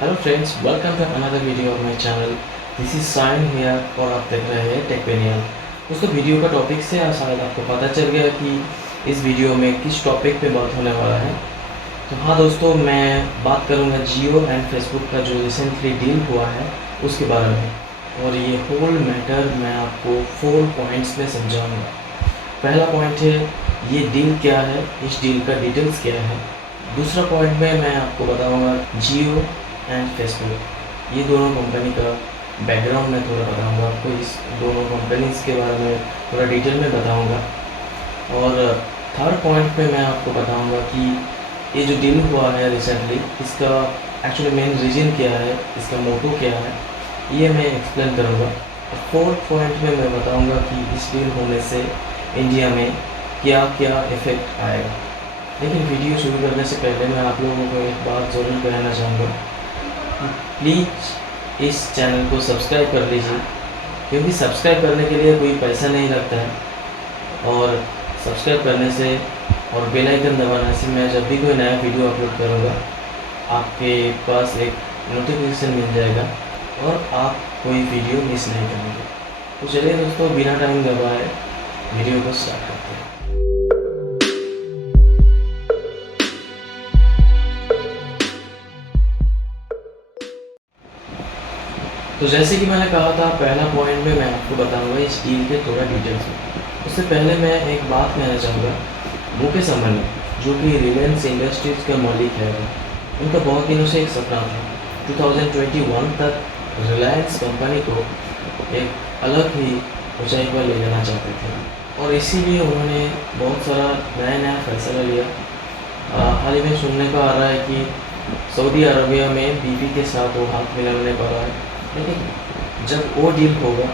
Hello friends, welcome to another video of my channel. This is Sain here और आप देख रहे हैं टेकपेनियल। दोस्तों, वीडियो का टॉपिक से शायद आपको पता चल गया कि इस वीडियो में किस टॉपिक पे बात होने वाला है। तो हाँ दोस्तों, मैं बात करूँगा जियो एंड फेसबुक का जो रिसेंटली डील हुआ है उसके बारे में। और ये होल मैटर मैं आपको 4 पॉइंट्स में समझाऊँगा। पहला पॉइंट है ये डील क्या है, इस डील का डिटेल्स क्या है। दूसरा पॉइंट में मैं आपको बताऊँगा जियो एंड फेसबुक, ये दोनों कंपनी का बैकग्राउंड मैं थोड़ा बताऊंगा आपको। इस दोनों कंपनीज़ के बारे में थोड़ा डिटेल में बताऊंगा। और थर्ड पॉइंट पे मैं आपको बताऊंगा कि ये जो डील हुआ है रिसेंटली, इसका एक्चुअली मेन रीज़न क्या है, इसका मोटो क्या है, ये मैं एक्सप्लेन करूँगा। फोर्थ पॉइंट में मैं बताऊँगा कि इस डील होने से इंडिया में क्या क्या इफ़ेक्ट आएगा। लेकिन वीडियो शुरू करने से पहले मैं आप लोगों को एक बात ज़रूर कहना चाहूँगा, प्लीज़ इस चैनल को सब्सक्राइब कर लीजिए, क्योंकि सब्सक्राइब करने के लिए कोई पैसा नहीं लगता है। और सब्सक्राइब करने से और बेल आइकन दबाने से मैं जब भी कोई नया वीडियो अपलोड करूँगा आपके पास एक नोटिफिकेशन मिल जाएगा और आप कोई वीडियो मिस नहीं करेंगे। तो चलिए दोस्तों, बिना टाइम गवाए वीडियो को स्टार्ट करते हैं। तो जैसे कि मैंने कहा था, पहला पॉइंट में मैं आपको बताऊंगा इस डील के थोड़ा डिटेल्स में। उससे पहले मैं एक बात कहना चाहूँगा, मुकेश अंबानी जो कि रिलायंस इंडस्ट्रीज़ का मालिक है, उनका बहुत दिनों से एक सपना था 2021 तक रिलायंस कंपनी को एक अलग ही ऊंचाई पर ले जाना चाहते थे। और इसीलिए उन्होंने बहुत सारा नया नया फैसला लिया। हाल ही में सुनने को आ रहा है कि सऊदी अरबिया में बीवी के साथ वो हाथ मिलाने पा रहा है। लेकिन जब वो डील होगा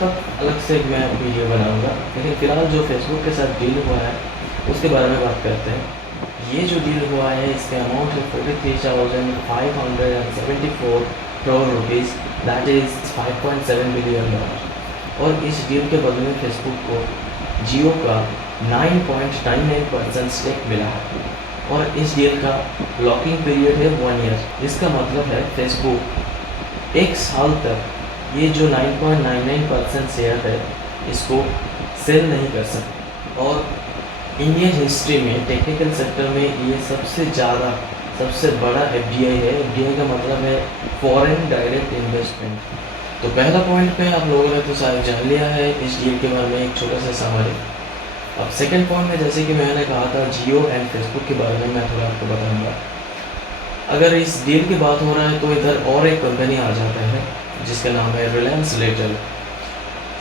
तब अलग से मैं वीडियो बनाऊंगा। लेकिन फ़िलहाल जो फेसबुक के साथ डील हुआ है उसके बारे में बात करते हैं। ये जो डील हुआ है इसका अमाउंट है 43,574 crore rupees, that is $5.7 billion. और इस डील के बदले में फेसबुक को जियो का 9.99% स्टेक मिला है। और इस डील का लॉकिंग पीरियड है 1 ईयर। इसका मतलब है फेसबुक 1 साल तक ये जो 9.99% शेयर है इसको सेल नहीं कर सकते। और इंडियन हिस्ट्री में टेक्निकल सेक्टर में ये सबसे बड़ा एफडीआई है। एफडीआई का मतलब है फॉरेन डायरेक्ट इन्वेस्टमेंट। तो पहला पॉइंट पे आप लोगों ने तो शायद जान लिया है इस डील के बारे में, एक छोटा सा समरी। अब सेकेंड पॉइंट में जैसे कि मैंने कहा था जियो एंड फेसबुक के बारे में मैं थोड़ा आपको बताऊँगा। अगर इस डील की बात हो रहा है तो इधर और एक कंपनी आ जाता है जिसका नाम है रिलायंस रिटेल।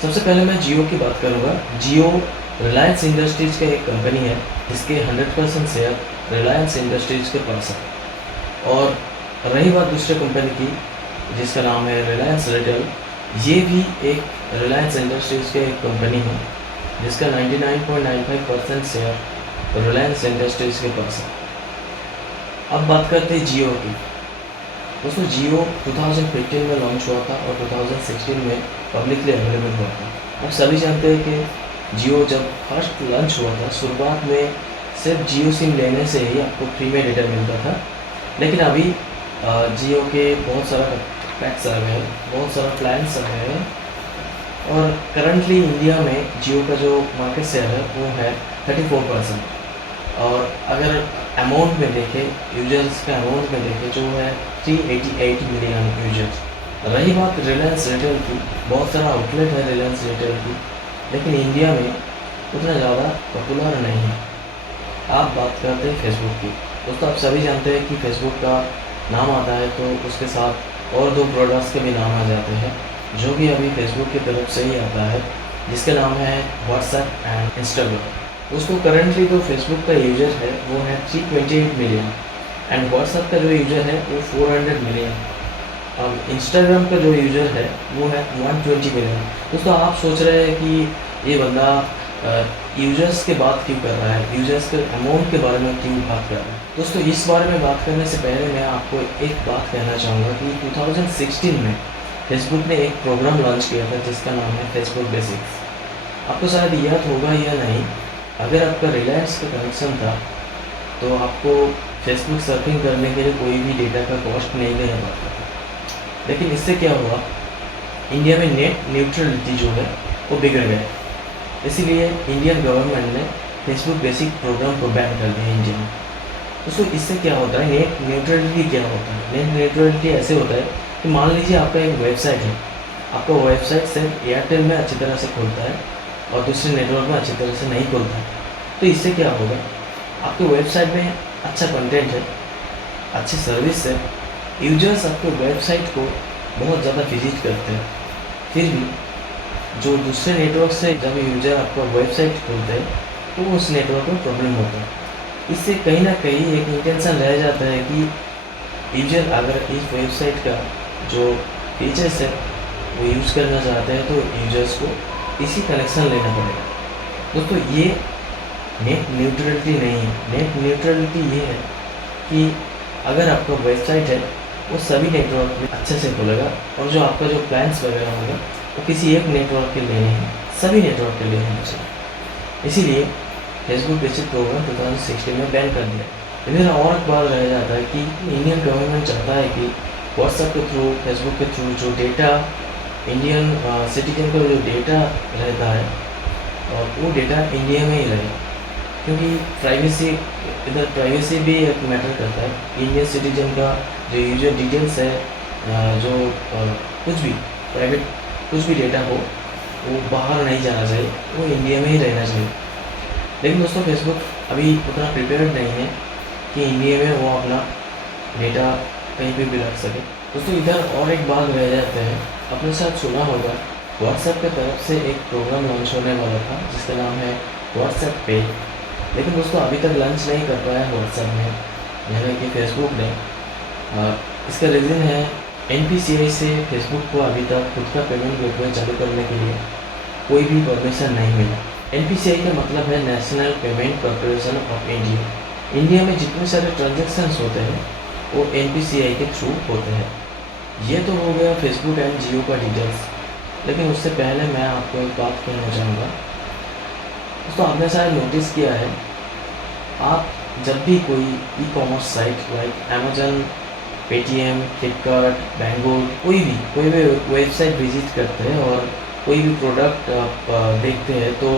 सबसे पहले मैं जियो की बात करूँगा। जियो रिलायंस इंडस्ट्रीज़ का एक कंपनी है जिसके 100% शेयर रिलायंस इंडस्ट्रीज़ के पास है। और रही बात दूसरे कंपनी की जिसका नाम है रिलायंस रिटेल, ये भी एक रिलायंस इंडस्ट्रीज़ के एक कंपनी है जिसका 99.95% शेयर रिलायंस इंडस्ट्रीज़ के पास है। अब बात करते हैं जियो की। दोस्तों, जियो 2015 में लॉन्च हुआ था और 2016 में पब्लिकली अवेलेबल हुआ था। अब सभी जानते हैं कि जियो जब फर्स्ट लॉन्च हुआ था, शुरुआत में सिर्फ जियो सिम लेने से ही आपको फ्री में डेटा मिलता था। लेकिन अभी जियो के बहुत सारा पैक्स आ गए हैं, बहुत सारा प्लान्स आ गए हैं। और करंटली इंडिया में जियो का जो मार्केट शेयर है वो है 34%। और अगर अमाउंट में देखें, यूजर्स का अमाउंट में देखें जो है 388 मिलियन यूजर्स। रही बात रिलायंस रिटेल की, बहुत सारा आउटलेट है रिलायंस रिटेल की, लेकिन इंडिया में उतना ज़्यादा पॉपुलर नहीं है। आप बात करते हैं फेसबुक की। दोस्तों, आप सभी जानते हैं कि फेसबुक का नाम आता है तो उसके साथ और 2 प्रोडक्ट्स के भी नाम आ जाते हैं जो कि अभी फेसबुक की तरफ से ही आता है, जिसका नाम है व्हाट्सएप एंड इंस्टाग्राम। दोस्तों, करंटली तो फेसबुक का यूजर है वो है 328 मिलियन एंड व्हाट्सएप का जो यूजर है वो 400 मिलियन। अब इंस्टाग्राम का जो यूजर है वो है 120 मिलियन। दोस्तों, आप सोच रहे हैं कि ये बंदा यूजर्स के बात क्यों कर रहा है, यूजर्स के अमाउंट के बारे में क्यों बात कर रहा है। दोस्तों, इस बारे में बात करने से पहले मैं आपको एक बात कहना चाहूँगा कि 2016 में फेसबुक ने एक प्रोग्राम लॉन्च किया था जिसका नाम है फेसबुक बेसिक्स। आपको शायद याद होगा या नहीं, अगर आपका रिलायंस का कनेक्शन था तो आपको फेसबुक सर्फिंग करने के लिए कोई भी डेटा का कॉस्ट नहीं देना पड़ता था। लेकिन इससे क्या हुआ, इंडिया में नेट न्यूट्रलिटी जो है वो बिगड़ गया। इसीलिए इंडियन गवर्नमेंट ने फेसबुक बेसिक प्रोग्राम को बैन कर दिया इंडिया में। दोस्तों इससे क्या होता है, नेट न्यूट्रलिटी क्या होता है? नेट न्यूट्रलिटी ऐसे होता है कि मान लीजिए आपका एक वेबसाइट है, आपका वेबसाइट सिर्फ एयरटेल में अच्छी तरह से खुलता है और दूसरे नेटवर्क में अच्छी तरह से नहीं खुलता है। तो इससे क्या होगा, आपके वेबसाइट में अच्छा कंटेंट है, अच्छी सर्विस है, यूजर्स आपके वेबसाइट को बहुत ज़्यादा विजिट करते हैं, फिर भी जो दूसरे नेटवर्क से जब यूजर आपका वेबसाइट खोलते हैं तो उस नेटवर्क में प्रॉब्लम होता है। इससे कहीं ना कहीं एक इंटेंशन रह जाता है कि यूजर अगर इस वेबसाइट का जो फीचर्स है वो यूज़ करना चाहते हैं तो यूजर्स को इसी कनेक्शन लेना पड़ेगा। दोस्तों ये नेट न्यूट्रलिटी नहीं है। नेट न्यूट्रलिटी ये है कि अगर आपका वेबसाइट है वो सभी नेटवर्क में अच्छे से खुलेगा और जो आपका जो प्लान्स वगैरह होगा वो किसी एक नेटवर्क के लिए नहीं, सभी नेटवर्क के लिए होना चाहिए। इसीलिए फेसबुक बेसिक प्रोग्राम 2016 में बैन कर दिया। इधर और एक बात रह जाता है कि इंडियन गवर्नमेंट चाहता है कि व्हाट्सएप के थ्रू, फेसबुक के थ्रू जो डेटा इंडियन सिटीजन का जो डेटा रहता है और वो डेटा इंडिया में ही रहे, क्योंकि प्राइवेसी, इधर प्राइवेसी भी एक मैटर करता है। इंडियन सिटीजन का जो यूजर डिटेल्स है, जो कुछ भी प्राइवेट कुछ भी डेटा हो वो बाहर नहीं जाना चाहिए, वो इंडिया में ही रहना चाहिए। लेकिन दोस्तों फेसबुक अभी उतना प्रिपेयर्ड नहीं है कि इंडिया में वो अपना डेटा कहीं पे भी रख सके। दोस्तों इधर और एक बात रह जाते हैं, अपने साथ सुना होगा व्हाट्सएप की तरफ से एक प्रोग्राम लॉन्च होने वाला था जिसका नाम है व्हाट्सएप पे। लेकिन दोस्तों अभी तक लॉन्च नहीं कर पाया व्हाट्सएप ने, यानी कि फेसबुक ने। इसका रीज़न है NPCI से फेसबुक को अभी तक खुद का पेमेंट गेटवे चालू करने के लिए कोई भी परमिशन नहीं मिला। NPCI का मतलब है national payment corporation of India. India में जितने सारे ट्रांजेक्शन्स होते हैं वो NPCI के थ्रू होते हैं। ये तो हो गया फेसबुक एंड जियो का डिटेल्स। लेकिन उससे पहले मैं आपको एक बात कहना चाहूँगा। दोस्तों आपने शायद नोटिस किया है, आप जब भी कोई e-commerce site like Amazon, Paytm, Flipkart, Bangalore, कोई भी वेबसाइट विजिट करते हैं और कोई भी प्रोडक्ट आप देखते हैं, तो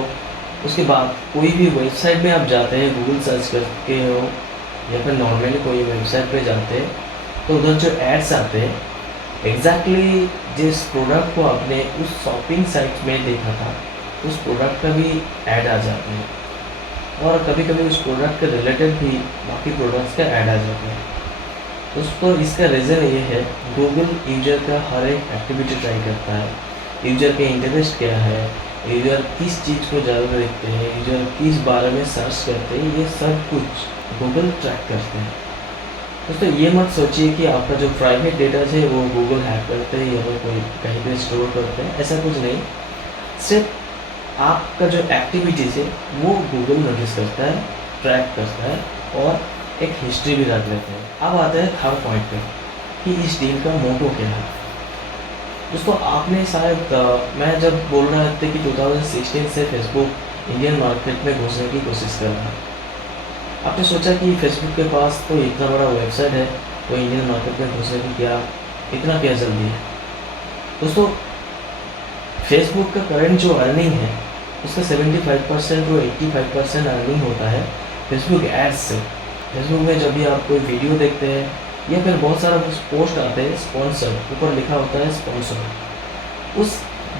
उसके बाद कोई भी वेबसाइट में आप जाते हैं, गूगल सर्च करके हो या फिर नॉर्मली कोई वेबसाइट पे जाते हैं, तो उधर जो एड्स आते हैं एग्जैक्टली जिस प्रोडक्ट को आपने उस शॉपिंग साइट में देखा था उस प्रोडक्ट का भी ऐड आ जाते हैं और कभी कभी उस प्रोडक्ट के रिलेटेड भी बाकी प्रोडक्ट्स का ऐड आ जाते हैं। दोस्तों इसका रीज़न ये है, गूगल यूजर का हर एक एक्टिविटी ट्राई करता है, यूजर के इंटरेस्ट क्या है, यूजर किस चीज़ को ज़्यादा देखते हैं, यूजर किस बारे में सर्च करते हैं, ये सब कुछ गूगल ट्रैक करते हैं। दोस्तों ये मत सोचिए कि आपका जो प्राइवेट डेटा है वो गूगल हैक करते हैं या फिर कोई कहीं पे स्टोर करते हैं, ऐसा कुछ नहीं। सिर्फ आपका जो एक्टिविटीज़ है वो गूगल नोटिस करता है, ट्रैक करता है और एक हिस्ट्री भी रख लेते हैं। अब आते हैं थर्ड पॉइंट पे कि इस डील का मोटो क्या है। दोस्तों आपने शायद मैं जब बोल रहा था कि 2016 से फेसबुक इंडियन मार्केट में घुसने की कोशिश कर रहा है, आपने सोचा कि फेसबुक के पास तो इतना बड़ा वेबसाइट है, तो इंडियन मार्केट में घुसने की इतना जल्दी है। दोस्तों फेसबुक का करंट जो अर्निंग है उसका 75% और 85% अर्निंग होता है फेसबुक एड्स से। फेसबुक में जब भी आप कोई वीडियो देखते हैं या फिर बहुत सारा पोस्ट आते हैं स्पॉन्सर, ऊपर लिखा होता है स्पॉन्सर,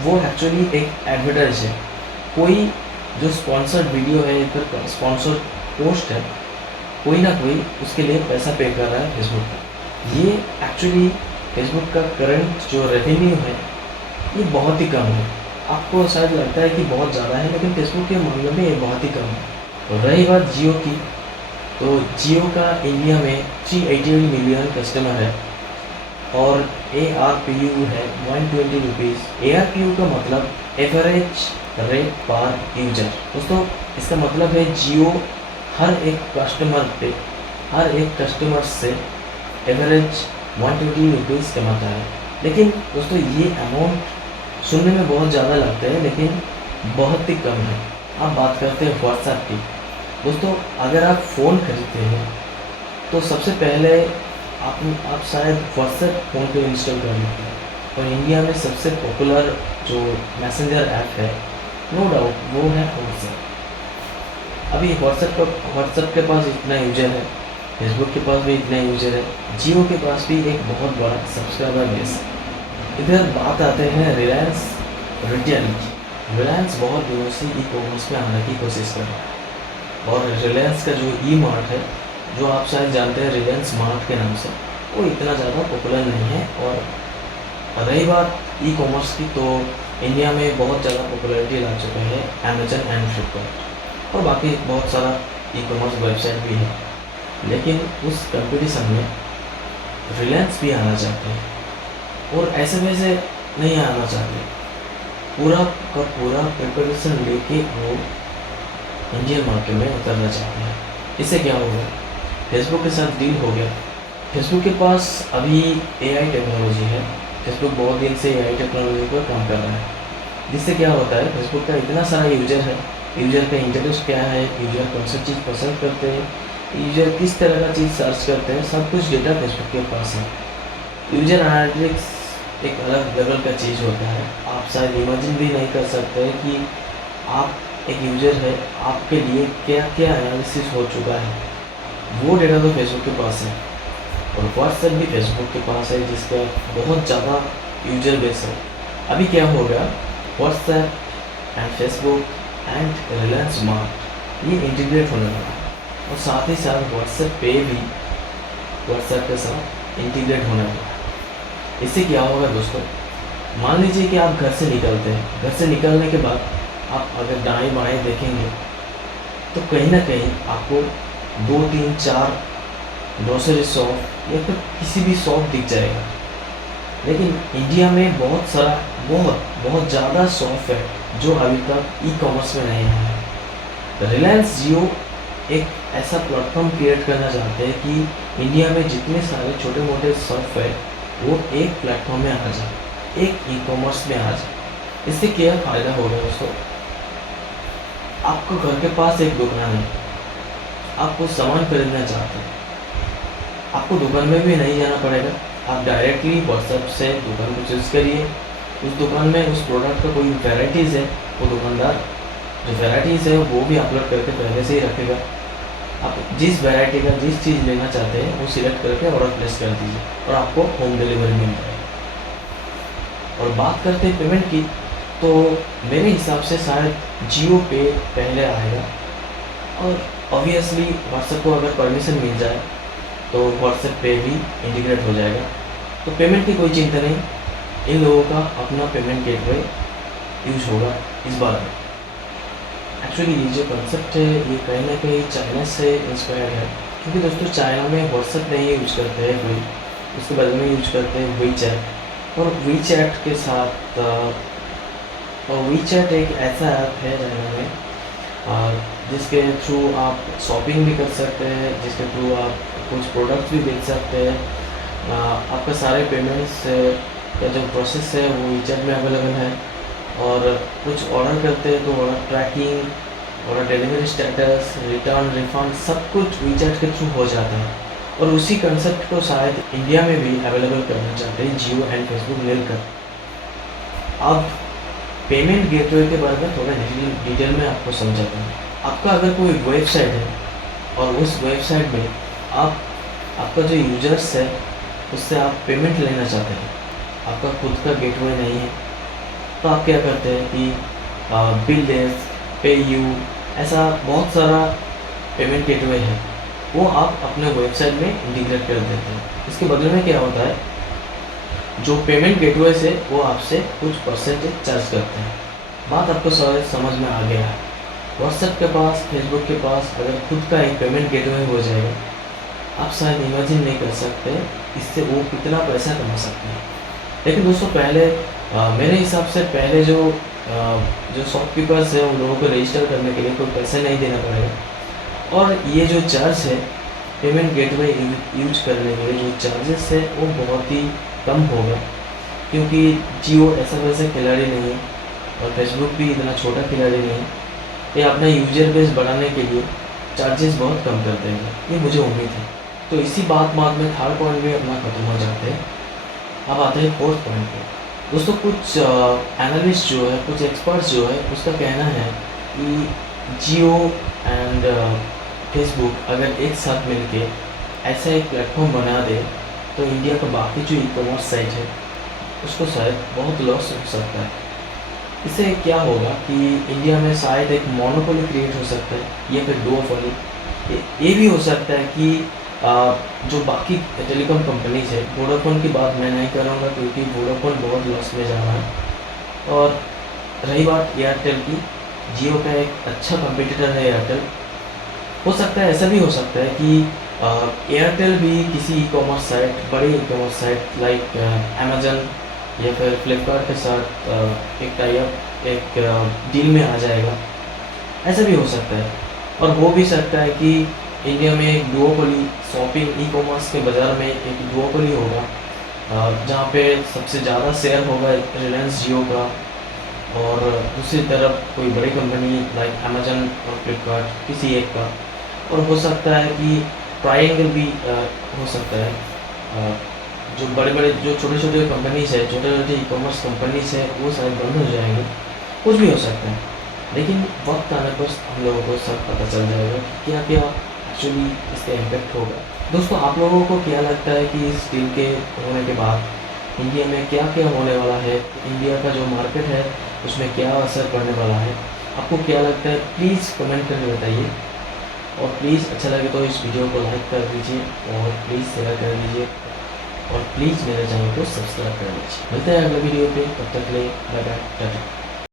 वो एक्चुअली एक एडवर्टाइज है। कोई जो स्पॉन्सर्ड वीडियो है या फिर स्पॉन्सर्ड पोस्ट है, कोई ना कोई उसके लिए पैसा पे कर रहा है फेसबुक का। ये एक्चुअली फेसबुक का करंट जो रेवेन्यू है ये बहुत ही कम है। आपको शायद लगता है कि बहुत ज़्यादा है, लेकिन फेसबुक के मामले में ये बहुत ही कम है। और रही बात जियो की, तो जियो का इंडिया में 388 मिलियन कस्टमर है और ARPU है 120 रुपीज़। ARPU का मतलब एवरेज रेट पर यूजर। दोस्तों इसका मतलब है जियो हर एक कस्टमर से एवरेज 120 रुपीज़ कमाता है। लेकिन दोस्तों ये अमाउंट सुनने में बहुत ज़्यादा लगता है लेकिन बहुत ही कम है। आप बात करते हैं व्हाट्सएप की। दोस्तों अगर आप फ़ोन खरीदते हैं तो सबसे पहले आप शायद व्हाट्सएप फ़ोन पे इंस्टॉल कर लेते हैं, और इंडिया में सबसे पॉपुलर जो मैसेंजर ऐप है, नो डाउट वो है व्हाट्सएप। अभी व्हाट्सएप के पास इतना यूजर है, फेसबुक के पास भी इतना यूजर है, जियो के पास भी एक बहुत बड़ा सब्सक्राइबर बेस है। इधर बात आते हैं रिलायंस रिटेल की। रिलायंस बहुत दिनों से ई कॉमर्स में आने की कोशिश कर रहा है, और रिलायंस का जो ई मार्ट है, जो आप शायद जानते हैं रिलायंस मार्ट के नाम से, वो इतना ज़्यादा पॉपुलर नहीं है। और रही बात ई कॉमर्स की, तो इंडिया में बहुत ज़्यादा पॉपुलैरिटी ला चुका है अमेजन एंड फ्लिपकार्ट, और बाकी बहुत सारा ई कॉमर्स वेबसाइट भी है। लेकिन उस कंपटीशन में रिलायंस भी आना चाहते हैं, और ऐसे वैसे नहीं आना चाहते, पूरा का पूरा प्रिपरेशन लेके वो इंडियन मार्केट में उतरना चाहते हैं। इससे क्या होगा, फेसबुक के साथ डील हो गया। फेसबुक के पास अभी एआई टेक्नोलॉजी है, फेसबुक बहुत दिन से एआई टेक्नोलॉजी पर काम कर रहा है, जिससे क्या होता है, फेसबुक का इतना सारा यूजर है, यूजर का इंटरेस्ट क्या है, यूजर कौन सी चीज़ पसंद करते हैं, यूजर किस तरह का चीज़ सर्च करते हैं, सब कुछ डेटा फेसबुक के पास है। यूजर एनालिटिक्स एक अलग लेवल का चीज़ होता है। आप शायद इमेजिन भी नहीं कर सकते हैं कि आप एक यूजर है, आपके लिए क्या क्या एनालिसिस हो चुका है, वो डेटा तो फेसबुक के पास है। और व्हाट्सएप भी फेसबुक के पास है, जिसका बहुत ज़्यादा यूजर बेस है। अभी क्या होगा, WhatsApp and Facebook and Reliance mart ये इंटीग्रेट होने वाला है, और साथ ही साथ व्हाट्सएप पे भी व्हाट्सएप के साथ इंटीग्रेट होने वाला है। इससे क्या होगा दोस्तों, मान लीजिए कि आप घर से निकलते हैं, घर से निकलने के बाद आप अगर दाएं बाएं देखेंगे तो कहीं ना कहीं आपको 2 3 4 ग्रोसरी शॉप या फिर किसी भी शॉप दिख जाएगा। लेकिन इंडिया में बहुत ज़्यादा शॉप है जो अभी तक ई कॉमर्स में नहीं आया है। रिलायंस जियो एक ऐसा प्लेटफॉर्म क्रिएट करना चाहते हैं कि इंडिया में जितने सारे छोटे मोटे शॉप है वो एक प्लेटफॉर्म में आ जाए, एक ई कॉमर्स में आ जाए। इससे क्या फ़ायदा होगा दोस्तों, आपको घर के पास एक दुकान है, आप कुछ सामान खरीदना चाहते हैं, आपको दुकान में भी नहीं जाना पड़ेगा, आप डायरेक्टली व्हाट्सएप से दुकान को चूज़ करिए। उस दुकान में उस प्रोडक्ट का कोई वेराइटीज़ है, वो दुकानदार जो वेराइटीज़ है वो भी अपलोड करके पहले से ही रखेगा। आप जिस वैरायटी का जिस चीज़ लेना चाहते हैं वो सिलेक्ट करके ऑर्डर प्लेस कर दीजिए, और आपको होम डिलीवरी मिल जाएगी। और बात करते हैं पेमेंट की, तो मेरे हिसाब से शायद जियो पे पहले आएगा, और ऑब्वियसली व्हाट्सएप को अगर परमिशन मिल जाए तो व्हाट्सएप पे भी इंटीग्रेट हो जाएगा। तो पेमेंट की कोई चिंता नहीं, इन लोगों का अपना पेमेंट गेटवे यूज होगा इस बार में। एक्चुअली ये जो कंसेप्ट है ये कहीं ना कहीं चाइना से इंस्पायर्ड है, क्योंकि दोस्तों चाइना में व्हाट्सएप नहीं यूज करते हैं कोई, उसके बदले में यूज करते हैं वीचैट। और वीचैट के साथ और वीचैट एक ऐसा ऐप है चाइना में जिसके थ्रू आप शॉपिंग भी कर सकते हैं, जिसके थ्रू आप कुछ प्रोडक्ट्स भी बेच सकते हैं। आपका सारे पेमेंट्स का जो प्रोसेस है वो वीचैट में अवेलेबल है, और कुछ ऑर्डर करते हैं तो order tracking, order delivery status, return, refund सब कुछ वीचैट के थ्रू हो जाता है। और उसी कंसेप्ट को शायद इंडिया में भी अवेलेबल करना चाहते हैं जियो एंड फेसबुक मिलकर। अब पेमेंट गेटवे के बारे में थोड़ा डिटेल में आपको समझाता हूँ। आपका अगर कोई वेबसाइट है और उस वेबसाइट में आपका जो यूजर्स है उससे आप पेमेंट लेना चाहते हैं, आपका खुद का गेटवे नहीं है, तो आप क्या करते हैं कि बिल डेस्क, पे यू, ऐसा बहुत सारा पेमेंट गेटवे है, वो आप अपने वेबसाइट में इंटीग्रेट कर देते हैं। इसके बदले में क्या होता है, जो पेमेंट गेटवे से वो आपसे कुछ परसेंटेज चार्ज करते हैं। बात आपको समझ में आ गया है। व्हाट्सएप के पास, फेसबुक के पास अगर खुद का एक पेमेंट गेटवे हो जाएगा, आप शायद इमेजिन नहीं कर सकते इससे वो कितना पैसा कमा सकते हैं। लेकिन दोस्तों पहले मेरे हिसाब से पहले जो शॉपकीपर्स है उन लोगों को रजिस्टर करने के लिए कोई पैसे नहीं देना पड़ेगा, और ये जो चार्ज है पेमेंट गेटवे यूज करने के लिए जो चार्जेस है वो बहुत ही कम होगा, क्योंकि जियो ऐसा वैसा खिलाड़ी नहीं है और फेसबुक भी इतना छोटा खिलाड़ी नहीं है, ये अपना यूजर बेस बढ़ाने के लिए चार्जेस बहुत कम कर देंगे, ये मुझे उम्मीद है। तो इसी बात में थर्ड पॉइंट भी अपना खत्म हो जाते हैं। अब आते हैं फोर्थ पॉइंट पे। दोस्तों कुछ एनालिस्ट जो है, कुछ एक्सपर्ट्स जो है, उसका कहना है कि जियो एंड फेसबुक अगर एक साथ मिलके ऐसा एक प्लेटफॉर्म बना दे तो इंडिया का बाकी जो ई कॉमर्स साइट है उसको शायद बहुत लॉस हो सकता है। इससे क्या होगा कि इंडिया में शायद एक मोनोपोली क्रिएट हो सकता है या फिर डुओपोली। ये भी हो सकता है कि जो बाकी टेलीकॉम कंपनीज है, वोडाफोन की बात मैं नहीं करूँगा क्योंकि वोडाफोन बहुत लॉस में जा रहा है। और रही बात एयरटेल की, जियो का एक अच्छा कंपटीटर है एयरटेल। हो सकता है, ऐसा भी हो सकता है कि एयरटेल भी किसी ई कॉमर्स साइट, बड़ी e commerce site like Amazon या फिर फ्लिपकार्ट के साथ एक टाई अप, एक डील में आ जाएगा। ऐसा भी हो सकता है। और हो भी सकता है कि इंडिया में एक डुओपोली, शॉपिंग ई कॉमर्स के बाज़ार में एक डुओपोली होगा, जहाँ पे सबसे ज़्यादा शेयर होगा रिलायंस जियो का, और दूसरी तरफ कोई बड़ी कंपनी लाइक अमेजन और फ्लिपकार्ट किसी एक का। और हो सकता है कि ट्रायंगल भी हो सकता है। जो बड़े-बड़े, जो छोटे-छोटे कंपनीज़ है, छोटे-छोटे ई कॉमर्स कंपनीज़ है, वो शायद बंद हो जाएँगे। कुछ भी हो सकता है। लेकिन वक़्त आने पर हम लोगों को सब पता चल जाएगा कि क्या-क्या एक्चुअली इसका इम्पैक्ट होगा। दोस्तों, आप लोगों को क्या लगता है कि इस डील के होने के बाद इंडिया में क्या-क्या होने वाला है? इंडिया का जो मार्केट है उसमें क्या असर पड़ने वाला है? आपको क्या लगता है? प्लीज़ कमेंट करके बताइए। और प्लीज़ अच्छा लगे तो इस वीडियो को लाइक कर दीजिए और प्लीज़ शेयर कर दीजिए और प्लीज़ मेरे चैनल को सब्सक्राइब कर लीजिए। मिलते हैं अगले वीडियो पे, तब तक के लिए बाय बाय, टाटा।